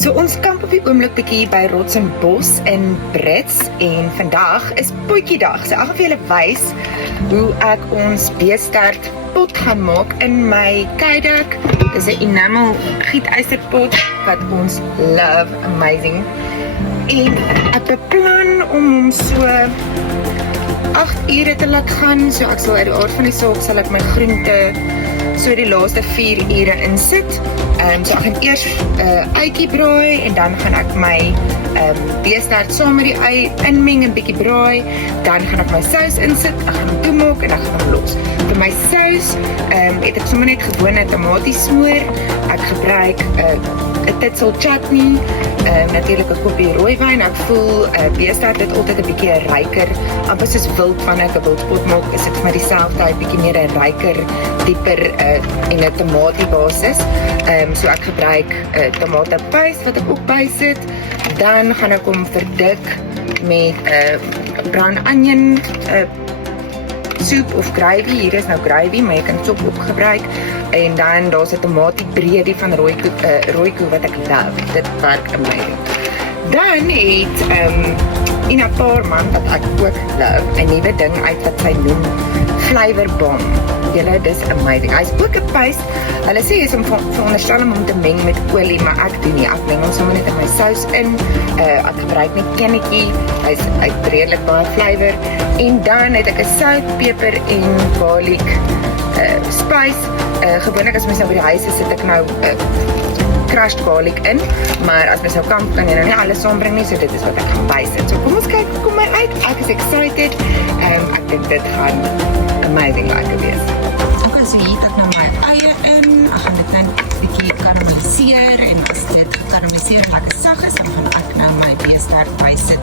So ons kamp op die oomblik bietjie by Rots en Bos in Brits en vandag is potjiedag. So ek gaan vir julle wys hoe ek ons beestert pot gaan maak in my keidak. Dis 'n enamel gietyserpot wat ons love, amazing. En ek beplan om hom so 8 ure te laat gaan, so ek sal uit die aard van die saak sal ek my groente so die laaste 4 ure insit. So ek gaan eers eitjie braai en dan gaan ek my beestert saam met die ei inmeng en bietjie braai. Dan gaan ek my sous insit, ek gaan hom toemaak en ek gaan hom los. Vir my sous het ek sommer net gewone tomatiesmoor. Ek gebruik 'n titsel chutney, natuurlik 'n koppie rooiwyn. Ek voel beestert het altyd 'n bietjie ryker, amper soos wild wanneer ek 'n wildpot maak, is dit vir my dieselfde, 'n bietjie meer 'n ryker, dieper en 'n tomatiebasis. So ek gebruik tomatepaste wat ek ook bysit. Dan gaan ek hom verdik met brown onion soep of gravy. Hier is nou gravy, maar jy kan sop ook gebruik. En dan daar's 'n tomatiebredie van rooikoek wat ek love. Dit werk amazing. Dan het Ina Paarman wat ek ook love, 'n nuwe ding uit wat sy noem Flavor Bomb. Julle, dis amazing. Hy's ook 'n paste. Hulle sê is om veronderstel om te meng met olie, maar ek doen nie. Ek meng hom sommer net in my sous in. Ek gebruik net eenetjie. Hy's redelik baie flavor. En dan het ek 'n sout, peper en garlic spice. Gewoonlik as mens nou by die huis is, sit ek nou crushed garlic in, maar as mens nou kan jy nou nie alles saambring nie, so dit is wat ek gaan bysit. So kom ons kyk hoe kom my uit. Ek is excited. Ek dink dit gaan amazing lekker wees. Okay, so hier het ek nou my eie in. Ek gaan dit nou 'n bietjie karameliseer en as dit gekarameliseer en lekker sag is, dan gaan ek nou my beestert bysit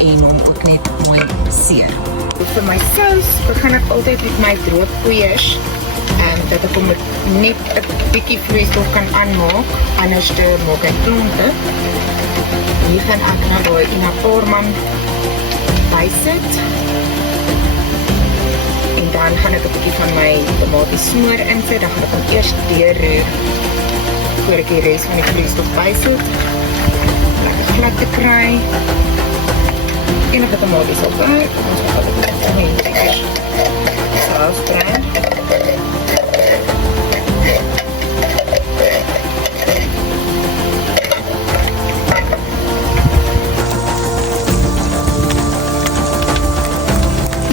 en hom ook net mooi seer. Vir my sous begin ek altyd met my droogkoeiers. Dat ek hom net 'n bietjie vloeistof kan aanmaak, anders maak ek klonte. Hier gaan ek nou daai Ina Paarman bysit. En dan gaan ek 'n bietjie van my tomatiesmoor insit, dan gaan ek hom eers deurroer voor ek die res van die vloeistof bysit. Lekker glad te kry. En ek het tomaties op daar. Ons gaan dit net saus kry.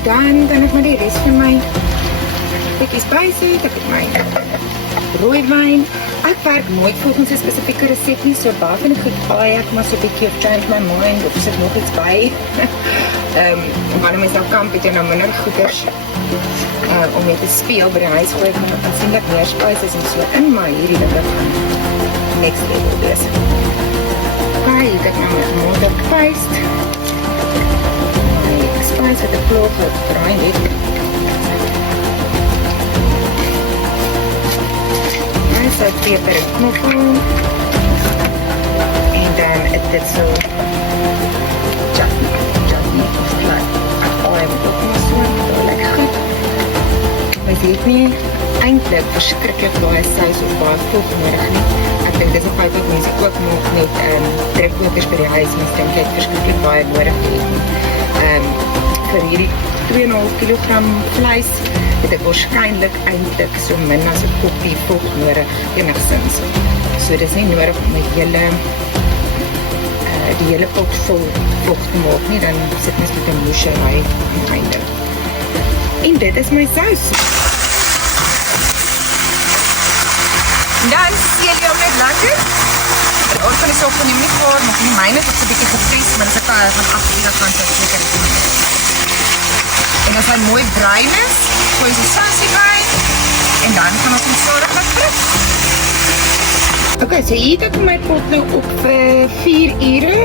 Dan kan ek maar die res van my bietjies bysit. Ek het my rooiwyn. Ek werk nooit volgens 'n spesifieke resep nie, so baie van die goed baie ek maar so 'n bietjie change my mind, of sit nog iets by. Wanneer mens nou kamp het jy nou minder goeders om mee te speel by die huis, gooi ek aansienlik meer spices en so in, maar hierdie ding gaan next level wees. Okay, hier het ek nou my tomato paste. Spice wat ek klaar gebraai het. En so peper en knoffel. En dan is dit so chutney of plat. Ek gooi hom ook nog so, lekker goed. Mens het nie eintlik verskriklik baie sous of baie voeg nodig nie. Ek dink dis 'n fout wat mense ook maak met drukkoters by die huis, mens dink jy het verskriklik baie nodig nie. Vir hierdie 2,5 kg vleis het ek waarskynlik eintlik so min as 'n koppie voeg nodig, enigstens. So dis nie nodig om die hele pot vol voeg te maak nie, dan sit mens met 'n moesery aan die einde. En dit is my sous. Dan seel jy hom net lekker. Die aard van die saak van die mikroor, nog nie myne, het so 'n bietjie gevries, maar dit kan van 8 uur gaan tot seker. En as hy mooi bruin is, gooi die sausie by en dan gaan ons hom stadig laat fris. Okay, so hier het ek my pot nou op vir 4 ure.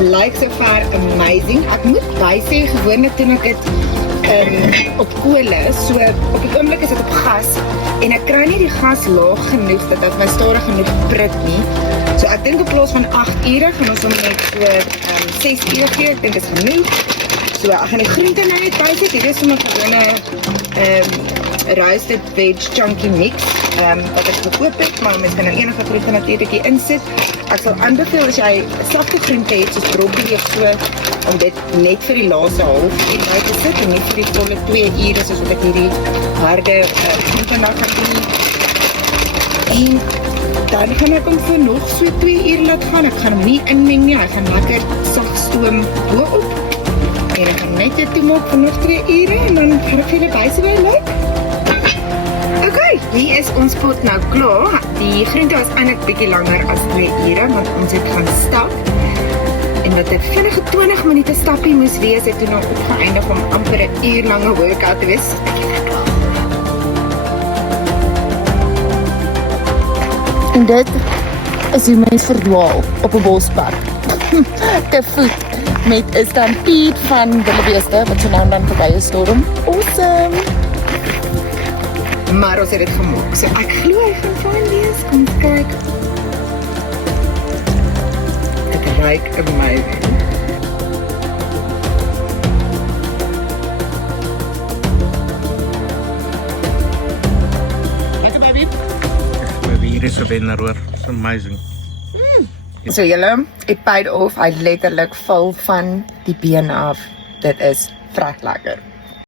Lyk sover amazing. Ek moet bysê gewoonlik doen ek dit op kolle, so op die oomblik is dit op gas en ek kry nie die gas laag genoeg dat dit my stadig genoeg prik nie. So ek dink in plaas van 8 ure gaan ons hom net so 6 ure gee, ek dink dit is genoeg. So ek gaan die groente nou net bysit, hier is sommer gewone roasted veg chunky mix wat ek gekoop het, maar mens kan enige groente natuurlik hier insit. Ek sal aanbeveel as jy sagte groente het soos broccoli of so, om dit net vir die laaste halfuur by te sit en nie vir die volle 2 ure soos wat ek hierdie harde groente nou gaan doen. En dan gaan ek hom vir nog so 2 ure laat gaan. Ek gaan hom nie inmeng nie, hy gaan lekker sag stoom bo-op. En ek gaan net dit toemaak vir nog 2 ure en dan gaan ek vir julle wys hoe hy lyk. Ok, hier is ons pot nou klaar. Die groente was eintlik bietjie langer as 2 ure, want ons het gaan stap. En wat 'n vinnige 20 minute stappie moes wees, het toe nou opgeëindig om amper 'n uur lange workout te wees. En dit is hoe mens verdwaal op 'n bospad. Te voet met 'n stampede van wildebeeste wat so nou en dan verby is storm. Awesome! Maar ons het dit gemaak. So ek glo hy gaan fyn wees. Kom ons kyk. Dit lyk amazing. Lekker baby. Baby, hier is 'n wenner hoor. It's amazing. So julle, it paid off. Hy letterlik val van die been af. Dit is vrek lekker.